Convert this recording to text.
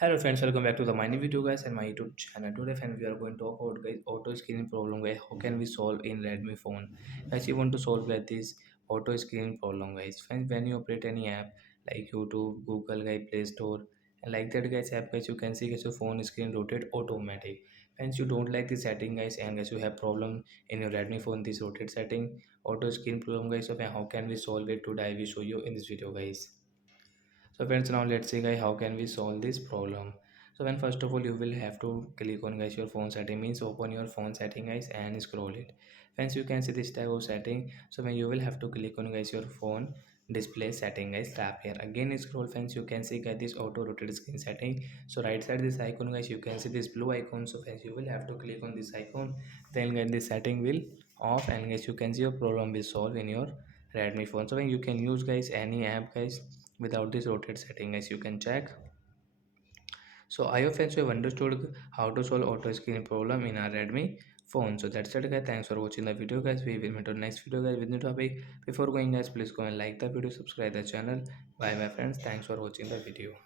Hello friends, welcome back to the my new video guys and my YouTube channel. Today friends we are going to talk about guys auto screen problem guys. How can we solve in Redmi phone? Guys, you want to solve guys this auto screen problem guys. Friends, when you operate any app like YouTube, Google guys, Play Store and like that guys app guys, you can see guys your phone screen rotate automatic. Friends, you don't like this setting guys and guys you have problem in your Redmi phone this rotate setting auto screen problem guys. So how can we solve it? Today I will show you in this video guys. So friends, now let's see guys how can we solve this problem. So when first of all you will have to click on guys your phone setting, means open your phone setting guys and scroll it. Friends, you can see this type of setting. So when you will have to click on guys your phone display setting guys, tap here again scroll. Friends, you can see guys this auto rotate screen setting. So right side this icon guys, you can see this blue icon. So friends, you will have to click on this icon, then guys this setting will off and guys you can see your problem will solve in your Redmi phone. So when you can use guys any app guys without this rotate setting as you can check. So I hope friends you have understood how to solve auto screen problem in our Redmi phone. So that's it guys, thanks for watching the video guys. We will meet on next video guys with new topic. Before going guys, please go and like the video, subscribe the channel. Bye my friends, thanks for watching the video.